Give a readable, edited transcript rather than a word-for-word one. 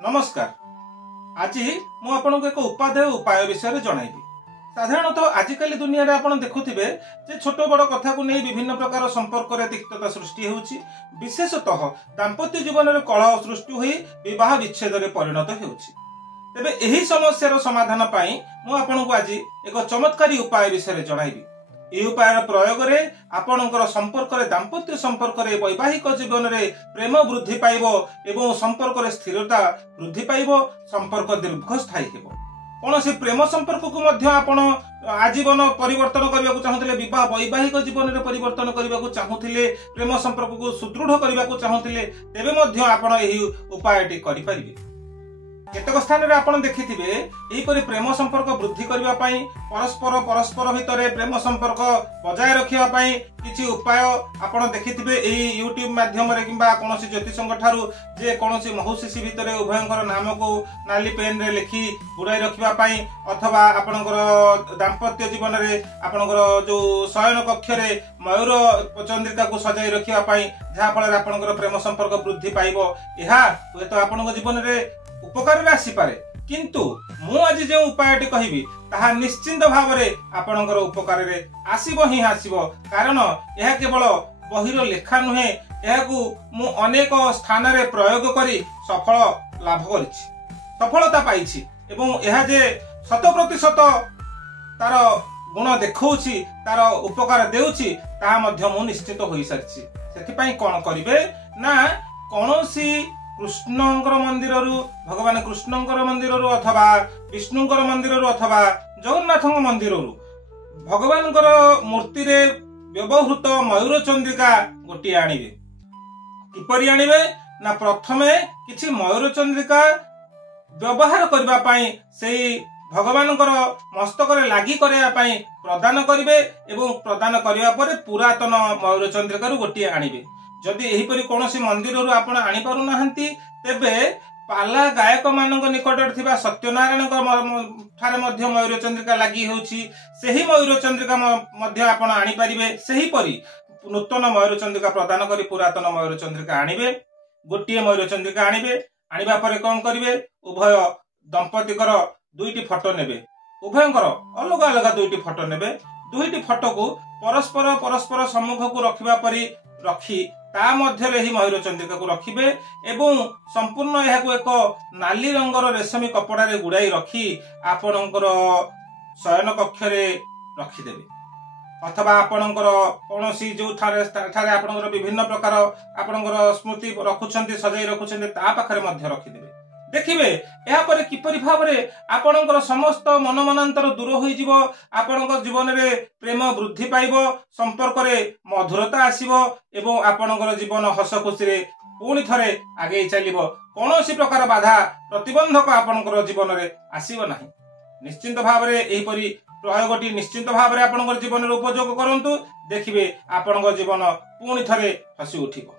नमस्कार। आज मु आपको एक उपाय विषय जनइबी। साधारणतः आजिकल दुनिया रे आपण देखुथिबे जे छोट बड़ कथा को नहीं विभिन्न प्रकार संपर्क रे तिक्तता सृष्टि होउची। विशेषतः दाम्पत्य जीवन रे कलह सृष्टि होई विवाह विच्छेद रे परिणत होउची। तेबे एही समस्यार समाधान पाई मु आपनको आज एक चमत्कारी उपाय विषय जनइबी। यह उपाय प्रयोग रे आपणकर संपर्क रे दाम्पत्य संपर्क रे वैवाहिक जीवन रे प्रेम वृद्धि पाइबो एवं संपर्क रे स्थिरता वृद्धि पाइबो, संपर्क दीर्घस्थायी हेबो। कौन प्रेम संपर्क को मध्य आपण आजीवन परिवर्तन करने को चाहूले, विवाह वैवाहिक जीवन में परिवर्तन करने को चाहूले, प्रेम संपर्क को सुदृढ़ करने को चाहूले, तेबे मध्य आपण एही उपायटी करि परिबे। केतक स्थान रे आपण देखिथिबे एहीपरि प्रेम संपर्क वृद्धि करबा पई परस्पर भितर प्रेम संपर्क बजाय रखिबा पई किछि उपाय आपण देखिथिबे एही यूट्यूब माध्यम रे किबा कोनोसी ज्योतिषंग ठारू जे कोनोसी महौशिशी भितर उभयंकर नाम को नाली पेन रे लिखि गुड़ाई रखिबा पई अथवा आपणकर दाम्पत्य जीवन रे आपणकर जो शयन कक्ष रे मयूर चंद्रिका को सजाई रखिबा पई जहा फल आपणकर प्रेम संपर्क वृद्धि पाइबो। एहा तो आपणकर जीवन रे उपकार आसी पारे, किंतु मु आज जो उपायटी कहिबी ताहा निश्चिंत भाव रे आपणकर उपकार रे आसीबो ही आसीबो। कारण यह केवल बहिर लेखा नुहे, यहाकू मु अनेक स्थान रे प्रयोग करी सफल लाभ करिछि, सफलता पाइछि एवं यह जे 100% तार गुण देखौछि, तार उपकार देउछि, ताहा मध्य मु निश्चित होई सारिछि। सेति पई कोन करिवे ना कोनोसी कृष्णंकर मंदिर भगवान कृष्णंकर मंदिर अथवा विष्णुंकर मंदिर अथवा जगन्नाथ मंदिर भगवान मूर्ति रे व्यवहृत मयूर चंद्रिका गोटे आनिबे। किपरि आनिबे ना प्रथमे किछि मयूर चंद्रिका व्यवहार करबा पई सेही भगवानकर मस्तक रे लागि करबा पई प्रदान करिवे एवं प्रदान करिवा परे पुरातन मयूर चंद्रिका गोटे आनिबे। जदि एहीपरि कोनोसी मंदिर आपण आनी पारु नाहंती, तेबे पाला गायक मानक निकट थिबा सत्यनारायण ठारे मध्य मयूर चंद्रिका लागि होउछि, सेही मयूर चंद्रिका मध्य आपण आनी परिबे। सेही परि नूतन मयूर चंद्रिका प्रदान करी पुरातन मयूर चंद्रिका आनिबे। गोटिए मयूर चंद्रिका आनिबे, आनिबा परे कोन करिवे, उभय दंपतिकर दुईटी फोटो नेबे, उभयंकर अलग अलग दुईटी फोटो नेबे। दुईटी फोटो को परस्पर सम्मुख को रखिबा परि रखी ता मध्य ही मयूर चंद्रिका को रखिबे एवं संपूर्ण यह एक नाली रंगर रेशमी कपड़ा रे गुड़ाई रखी आपणकर शयन कक्ष रे रखिदेबे। अथवा आपणकर कोनोसी जो थारे आपणकर विभिन्न प्रकार आपणकर स्मृति रखुछन्ते सजाई रखुछन्ते ता पाखरे मध्य रखिदेबे। देखिबे या परे किपरि भाव रे आपणकर समस्त मनमनांतर दूर होई जिवो, आपणकर जीवन रे प्रेम वृद्धि पाइबो, संपर्क रे मधुरता आसीबो एवं आपणकर जीवन हस खुशी रे पुणी थरे आगे चलिबो। कोनोसी प्रकार बाधा प्रतिबंधक आपणकर जीवन रे आसीबो नाही। निश्चिंत भाव रे एही परि प्रयोगटी निश्चिंत भाव रे आपणकर जीवन रे उपयोग करंतु, देखिबे आपणकर जीवन पुणी थरे हसी उठिबो।